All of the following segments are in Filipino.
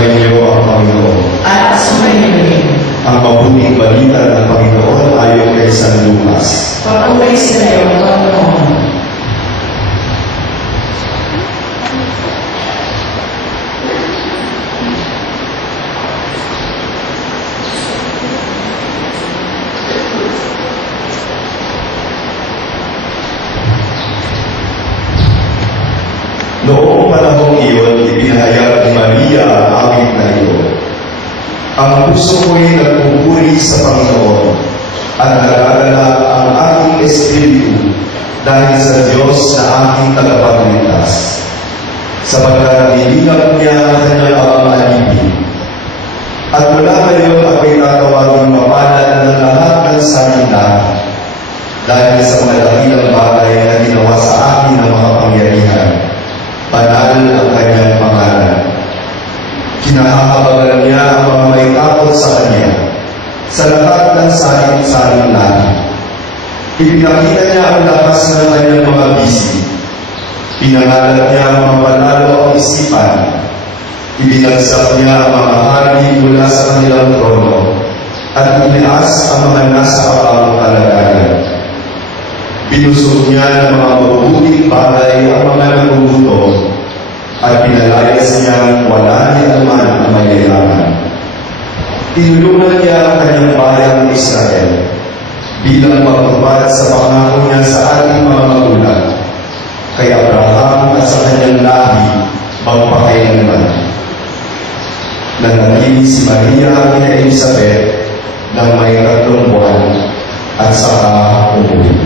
Sumainyo ang Panginoon. At sumainyo rin. Ang mabuting balita ng Panginoon ayon kay San Lucas. Papuri sa iyo, Panginoon. Noong panahong iyon, ipinahayag ni Maria ang awit na ito. Ang puso ko'y nagpupuri sa Panginoon at nag-aalala ang aking espiritu dahil sa Diyos na aking tagapagligtas. Sapagkat nilingap niya ang kanyang alipin. At mula ngayon ako'y tatawagin mapalad ng lahat ng sanlibutan dahil sa mga dakilang bagay na ginawa sa akin ng mga pangyarihan. Banal ang kanyang pangalan. Kinahahabagan niya ang mga may takot sa kanya sa lahat ng saling-saling langit. Ipinakita niya ang lakas ng kanyang mga bisi. Pinangalat niya ang mga panalo ang isipan. Ibinagsak niya ang mga hari mula sa kanilang trono at inias ang mga nasa kapang kalagayan. Pinusog niya ng mga mabubuting bagay ang mga nagugutom at pinalayas niyang wala ni naman ang mayayaman. Tinulungan niya ang kanyang bayang Israel bilang pagtupad sa pangako niya sa ating mga magulang, kay Abraham at sa kanyang lahi magpakailanman. Nanatili si Maria kina Elizabeth ng may 3 buwan at saka umuwi.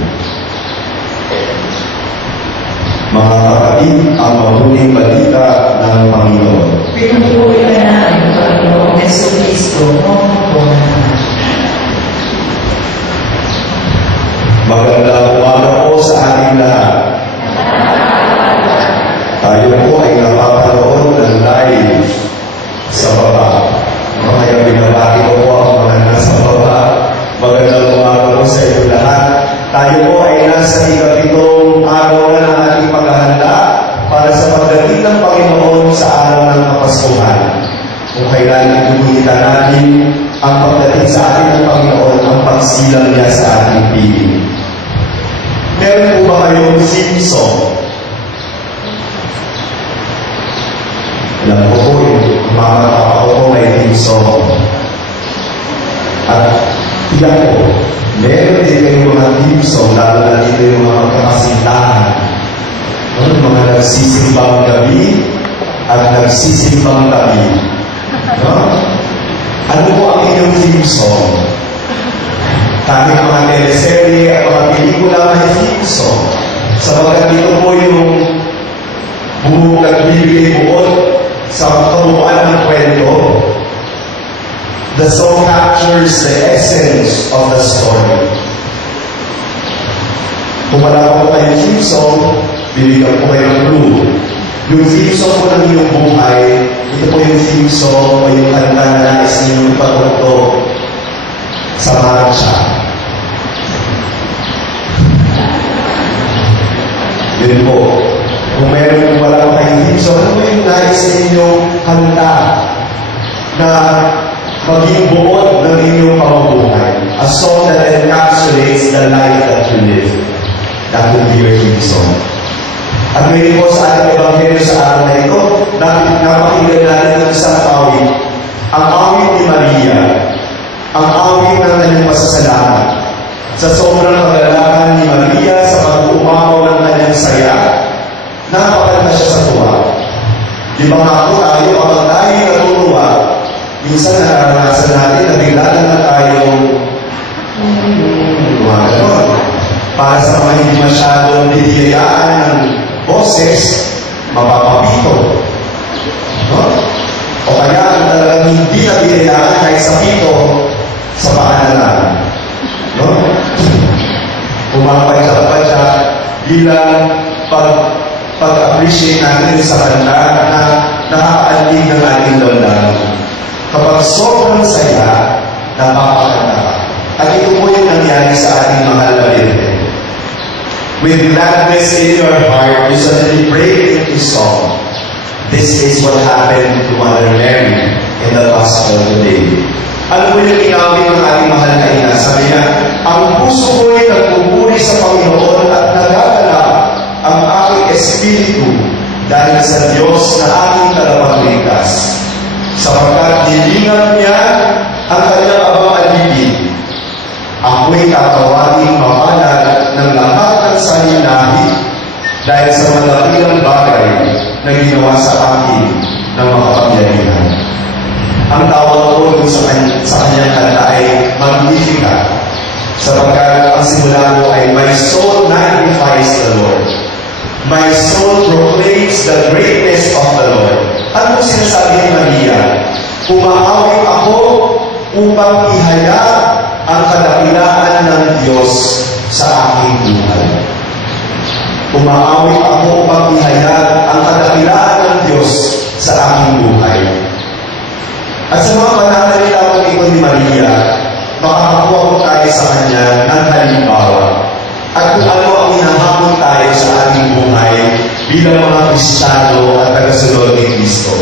Mga kapatid, ang mabuting balita ng Panginoon. Pinupuri ka namin, Panginoong Jesucristo, Magandang umaga po sa ating lahat. Tayo po ay napapanood ng live sa baba. Kaya binabati ko po ang mga nasa baba. Magandang umaga po sa inyo lahat. Tayo po ay nasa 7th araw na ng ating paghahanda para sa pagdating ng Panginoon sa araw ng Kapaskuhan. Kung kailan ibubuhitan natin ang pagdating sa atin ng Panginoon, ang pagsilang niya sa ating piling. Meron po ba kayong theme song? Alam ko po, mga kapako po may theme song. At ilan po, meron din kayong mga theme song, lalo na dito yung mga kapasitahan. Mga nagsisimbang gabi at nagsisimbang gabi. Ano po ang inyong theme song? Kahit mga teleserye at mga pelikula may theme song. Sapagkat dito po yung nagbibigay buod sa kabuuan ng kwento. The song captures the essence of the story. Kung wala po kayong theme song, bibigyan po kayo ng clue. Yung theme song po ng iyong buhay, ito po yung theme song o yung kanta na nais ninyong ipagpunto sa marcha. Yun po. Kung meron wala po kayong theme song, ano po yung nais ninyong kanta na maging buod ng inyong pamumuhay? A song that encapsulates the life that you live. That will be your theme song. At ngayon po sa ating Ebanghelyo sa araw na ito, napakinggan natin ng isang awit. Ang awit ni Maria. Ang awit ng kanyang pasasalamat. Sa sobrang kagalakan ni Maria sa pag-umapaw ng kanyang saya, napakanta siya sa tuwa. Di ba nga po tayo, kapag tayo natutuwa, minsan nararanasan natin na bigla na tayong gano'n. Para sa mga hindi masyadong bibiyayaan ng boses, mapapapito. No? O kaya talagang hindi na bibiyayaan kahit sa pito, sa paan na lang. No? Pumapagsak pa siya bilang pag-appreciate natin sa kanta na nakakaantig ng ating damdamin. Kapag sobrang saya, napapakanta ka. At ito po yung nangyari sa ating mahal na Birhen. With gladness in your heart, you suddenly break into song. This is what happened to Mother Mary in the Gospel today. Ano po yung inawit ng ating mahal na ina? Sabi niya, ang puso ko'y nagpupuri sa Panginoon at nagagalak ang aking espiritu dahil sa Diyos na aking tagapagligtas. Sapagkat nilingan niya ang kanyang abang alipin. Ako'y tatawagin mapalad ng lahat ng saninahi dahil sa malakilang bagay na ginawa sa akin ng makapangyarihan. Ang tawag ko doon sa kanyang kanta ay Magnificat, sapagkat ang simula ko ay my soul magnifies the Lord. My soul proclaims the greatness of the Lord. Ano sinasabi ni Maria? Umaawit ako upang ihaya ang kadakilaan ng Diyos sa aking buhay. Umaawit ako upang ihaya ang kadakilaan ng Diyos sa aking buhay. At sa mga pananalita ko ito ni Maria, makakakuha ko tayo sa kanya ng halimbawa. At kung ano ang hinahamon tayo sa ating buhay bilang mga Kristiyano at tagasunod ni Kristo.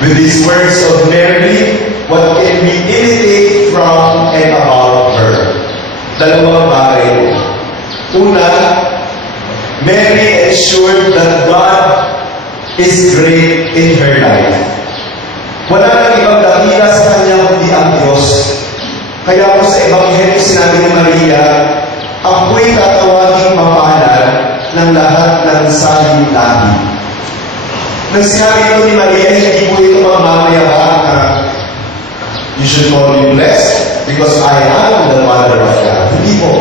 With these words of Mary, what can we imitate from and about her? Dalawang bagay. Una, Mary ensured that God is great in her life. Wala nang ibang dakila sa kanya kundi ang Diyos. Kaya po sa Ebanghelyo sinabi ni Maria, ako'y tatawagin mapalad ng lahat ng sahing lahi. Nang sinabi ito ni Maria, hindi po ito magmamayabang na you should call me blessed because I am the mother of God. Hindi po.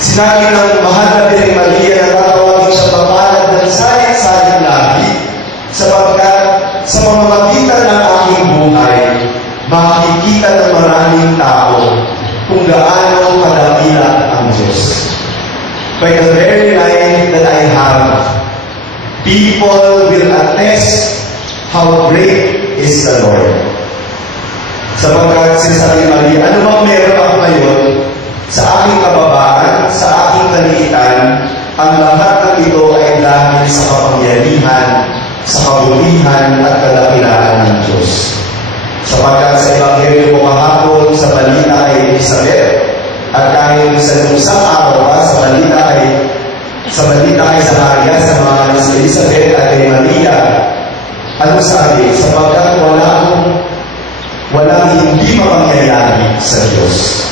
Sinabi ng mahal na Birheng Maria na tatawagin siya mapalad ng sahing lahi sapagkat sa pamamagitan ng aking buhay, makikita ng maraming tao kung gaano kadakila ang Diyos. By the very life that I have, people will attest how great is the Lord. Sapagkat sinasabi Maria, ano bang meron ako ngayon sa aking kababaan, sa aking kaliitan, ang lahat ng ito ay dahil sa kapangyarihan, sa kabutihan at kadakilaan ng Diyos. Sapagkat sa Ebanghelyo ko kahapon sa balita kay Elizabeth at kahit sa isang araw pa sa balita kay Zacharias sa mga anak sa Elizabeth at kay Maria, ano sabi? Sapagkat walang hindi mapangyayari sa Diyos.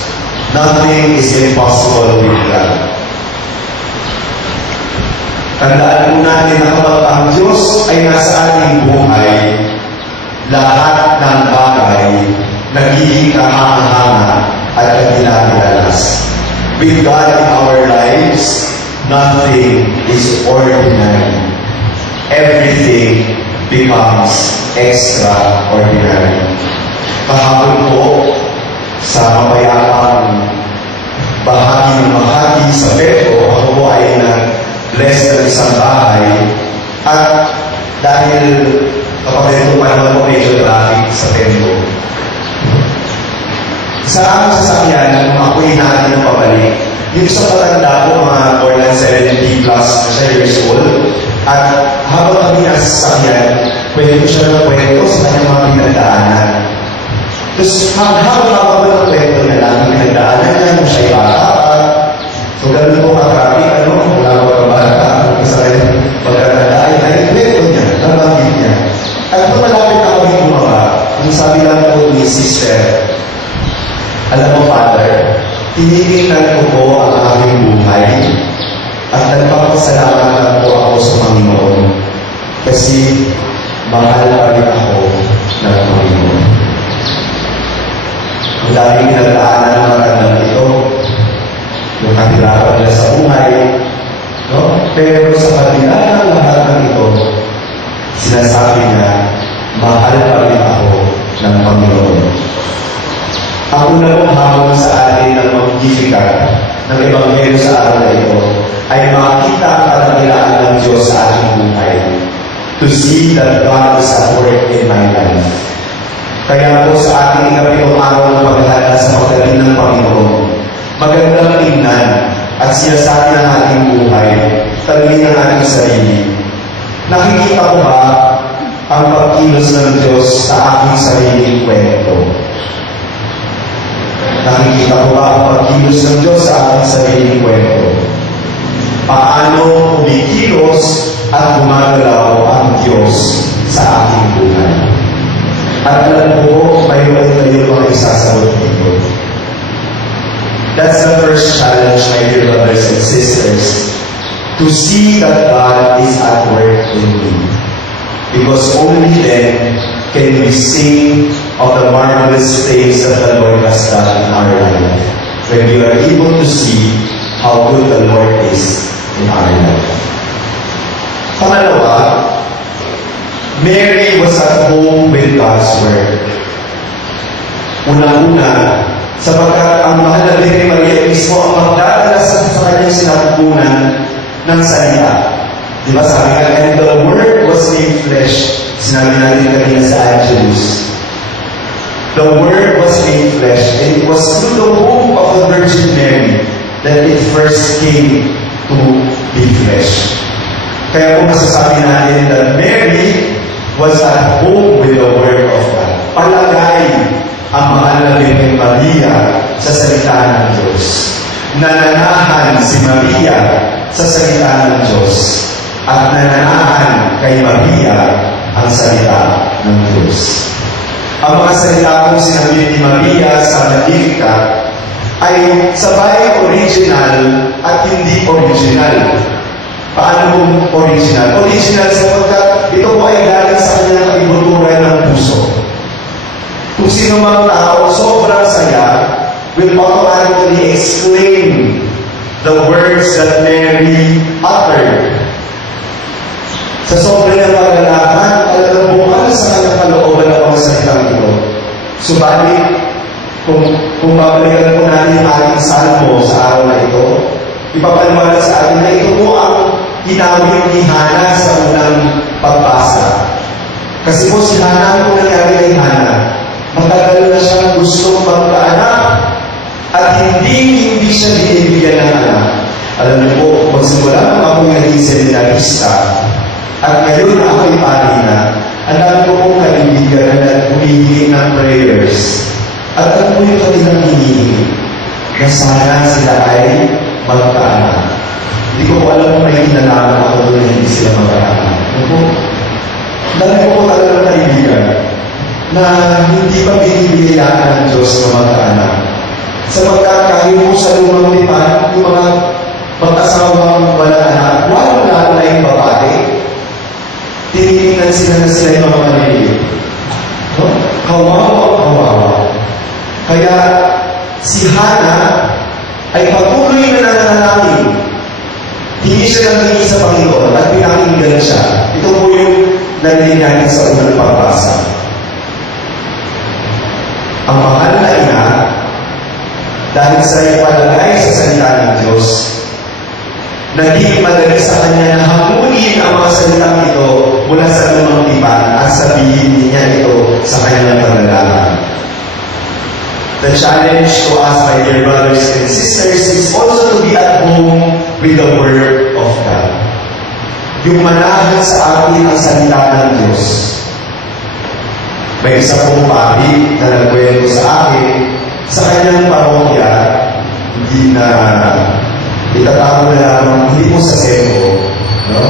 Nothing is impossible with God. Tandaan po natin na kapag ang Diyos ay nasa ating buhay, lahat ng bagay nagiging kahanga-hanga at kagilagilas. With God in our lives, nothing is ordinary. Everything becomes extraordinary. Kahapon po, sa mapayapang bahagi sa Petro, ako po ay bless ng isang bahay at dahil kapag ito panahon po medyo traffic sa Petro. Sa aming sasakyan, nung ako'y natin ng pabalik, yung isang matanda po, mga more than 70 plus years old, at habang kami nasa sasakyan, pwede ko siya ng kwento sa kanyang mga pinagdaanan. Tapos habang ng kwento niya lang, pinagdaanan niya, nung siya'y bata pa. So ganun po ka-traffic, wala ko ka-bata, pagkatanda ay kwento niya, nabanggit niya. At kung malapit na kami bumaba, yung sabi lang po ni Sister, alam mo, Father, tinitingnan ko po ang aking buhay at nagpapasalamat lang po ako sa Panginoon kasi mahal pa rin ako ng Panginoon. Ang daming pinagdaanan ng matandang ito, yung kahirapan nila sa buhay, no? Pero sa kabila ng lahat ng ito, sinasabi niya, mahal pa rin ako ng Panginoon. Ang una pong hamon sa atin ng Magnificat ng Ebanghelyo sa araw na ito ay makita ang kadakilaan ng Diyos sa ating buhay. To see that God is at work in my life. Kaya po sa ating ikapitong araw ng paghahanda sa pagdating ng Panginoon, magandang tingnan at sinasabi ng ating buhay, tanungin ang ating sarili. Nakikita ko ba ang pagkilos ng Diyos sa aking sariling kwento? Nakikita ko ba ang pagkilos ng Diyos sa aking sariling kwento? Paano kumikilos at gumagalaw ang Diyos sa aking buhay? At alam ko, mayroon kayo mga isasagot dito. That's the first challenge, my dear brothers and sisters, to see that God is at work in me. Because only then can we sing of the marvelous things that the Lord has done in our life. When we are able to see how good the Lord is in our life. Pangalawa, Mary was at home with God's Word. Unang-una, sapagkat ang mahal na Birheng Maria mismo ang magdadala sa kanyang sinapupunan ng salita. Diba sabi nga, and the Word was made flesh. Sinabi natin kanina sa Angelus. The Word was made flesh, and it was through the womb of the Virgin Mary that it first came to be flesh. Kaya kung masasabi natin that Mary was at home with the Word of God. Palagay ang mahal na Birheng Maria sa salita ng Diyos. Nananahan si Maria sa salita ng Diyos. At nananahan kay Maria ang salita ng Diyos. Ang mga salita kong sinabi ni Maria sa Magnificat ay sabay original at hindi original. Paano kung original? Original sapagkat ito po ay galing sa kanyang kaibuturan ng puso. Kung sino mang tao sobrang saya will automatically exclaim the words that Mary uttered. Sa sobrang paglalakad, talagang bukal sa kanyang kalooban ng mga salitang ito. Subalit, kung babalikan po natin ang ating salmo sa araw na ito, ipapaliwanag sa atin na ito po ang inawit ni Hana sa unang pagbasa. Kasi po si Hana, kung nangyari kay Hana, matagal na siyang gustong magkaanak at hindi siya binibigyan ng anak. Alam niyo po, magsimula nung ako naging seminarista at ngayon ako'y pari na, ang dami ko pong kaibigan na humihingi ng prayers. At ano po yung kanilang hinihingi? Na sana sila ay magkaanak. Hindi ko alam kung may kinalaman ako doon na hindi sila magkaanak. Ano po? Dami ko po talagang kaibigan na hindi pa binibigyan ng Diyos na magkaanak. Sapagkat kahit po sa lumang lipan, yung mga mag-asawang wala anak, wala na yung babae, tinitingnan sila yung mga maliliit. No? Kawawa. Kaya si Hana ay patuloy na nananalangin. Hindi siya nanghingi sa Panginoon at pinakinggan siya. Ito po yung narinig natin sa unang pagbasa. Ang mahal na ina, dahil sa ipalagay sa salita ng Diyos, naging madali sa kanya na hamunin ang mga salitang ito mula sa lumang tipan at sabihin niya ito sa kanyang paglalakad. The challenge to us, my dear brothers and sisters, is also to be at home with the Word of God. Yung manahan sa atin ang salita ng Diyos. May isa pong pari na nagkwento sa akin, sa kanyang parokya, hindi na itatago na lamang, hindi po sa Sebo, no?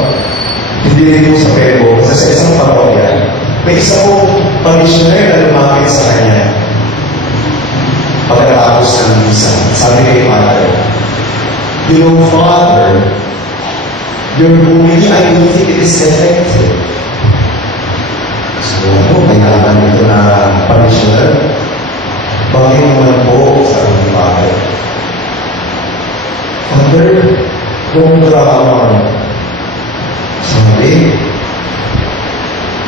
Hindi rin po sa Pebo, sa isang parokya. May isa pong pamisyoner na lumapit sa kanya. Pagkatapos ng misa, sabi kay Father, you know, Father, your homily, I don't think it is effective. So, kailangan ito na pamisyoner. Bakit naman po, sabi ni Father? Father, kung grammar, sabi,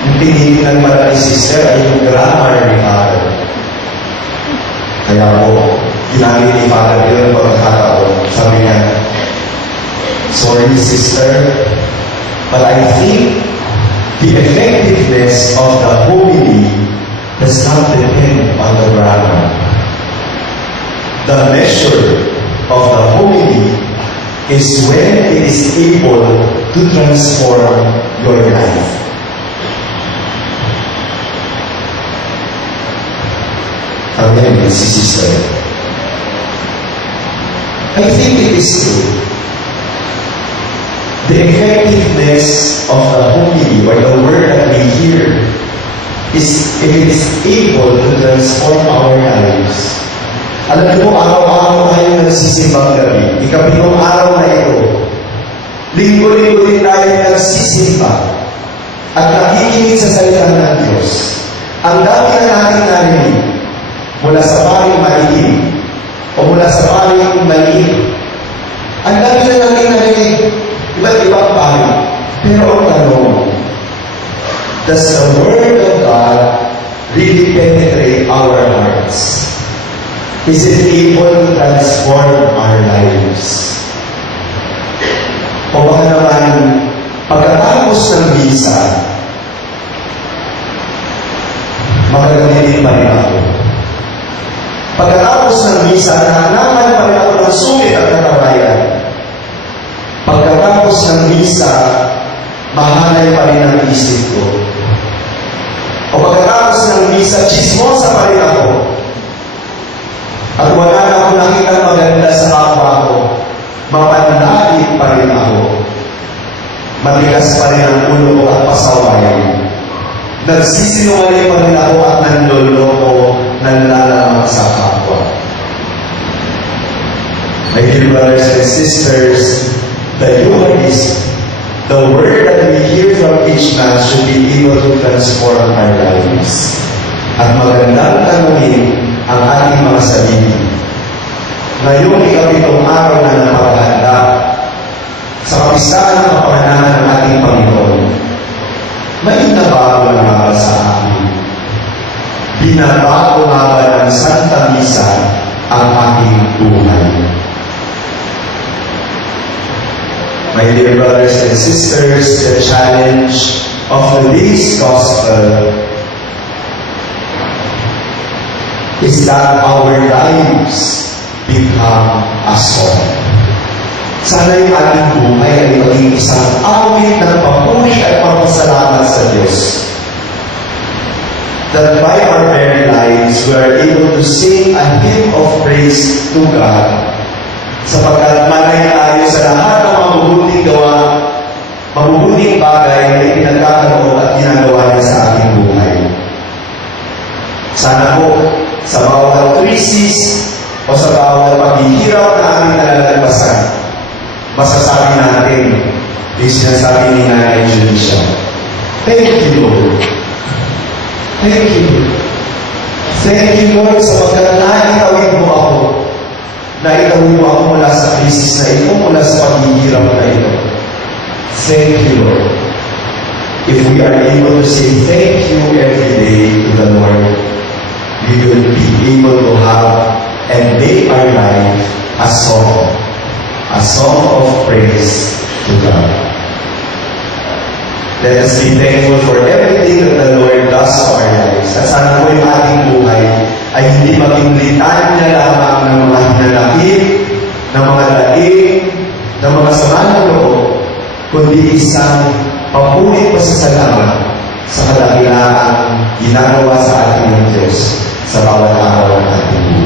yung pinignan pala ni sister ay yung grammar ni Father. Kaya po, ginamit ni Father yun pagkakataon. Sabi niya, sorry sister, but I think the effectiveness of the homily does not depend on the grammar. The measure of the homily is when it is able to transform your life. Amen, sister. I think it is true. The effectiveness of the homily or the word that we hear is if it is able to transform our lives. Alam mo, araw-araw tayo nagsisimbang gabi. Ikapitong araw na ito. Linggo-linggo din tayo nagsisimba at nakikinig sa salita ng Diyos. Ang dami na natin narinig mula sa paring maliit o mula sa paring maliit. Ang dami na natin narinig iba't ibang paring. Pero ang tanong, does the Word of God really penetrate our hearts? Is it able to transform our lives? O baka naman, pagkatapos ng misa, magagamitin pa rin ako. Pagkatapos ng misa, nahanapan pa rin ako ng sungit at katabayan. Pagkatapos ng misa, mahalay pa rin ang isip ko. O pagkatapos ng misa, chismosa pa rin ako. At wala na akong nakita maganda sa kapwa ko. Mapanlait pa rin ako. Matigas pa rin ang ulo ko at pasawayan. Nagsisinungaling pa rin ako at nanloloko, nanlalaman sa kapwa. My dear brothers and sisters, the Eucharist, the word that we hear from each Mass should be able to transform our lives. At magandang tanungin ang ating mga sarili. Ngayong ikapitong araw na napakahanda sa kapistahan ng kapanganahan ng ating Panginoon, may nabago na ba sa akin? Binabago nga ba ng Santa Misa ang aking buhay? My dear brothers and sisters, the challenge of today's Gospel is that our lives become a song. Sana yung ating buhay ay maging isang awit ng papuri at papasalamat sa Diyos. That by our very lives, we are able to sing a hymn of praise to God. Sapagkat malay tayo sa lahat ng mabubuting gawa, mabubuting bagay na ipinagkakaroon at ginagawa niya sa ating buhay. Sana po, sa bawat krisis o sa bawat paghihirap na aming nalalagpasan, masasabi natin, yung sinasabi ni Nanay Julicia, thank you, Lord. Thank you. Thank you, Lord, sapagkat naitawid mo ako. Naitawid mo ako mula sa krisis na ito, mula sa paghihirap na ito. Thank you, Lord. If we are able to say thank you every day to the Lord, we will be able to have and make our life a song of praise to God. Let us be thankful for everything that the Lord does for our lives. At sana po yung ating buhay ay hindi maging litanya lamang ng mga hinanakit, ng mga daing, ng mga sama ng loob, kundi isang papulit pasasalamat sa kadakilaan ginagawa sa ating ng Diyos sa bawat araw ng ating buhay.